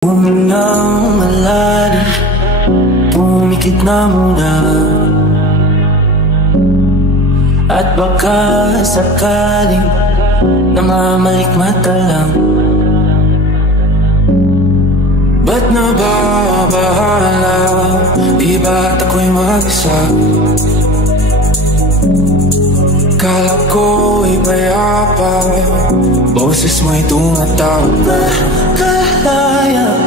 Unang malalim, pumikit na muna. At baka sakaling namamalikmata lang. Ba't nababahala? Di ba't ako'y mag-isa? Kala ko'y mayapa, boses mo'y tumatawag. Makalaya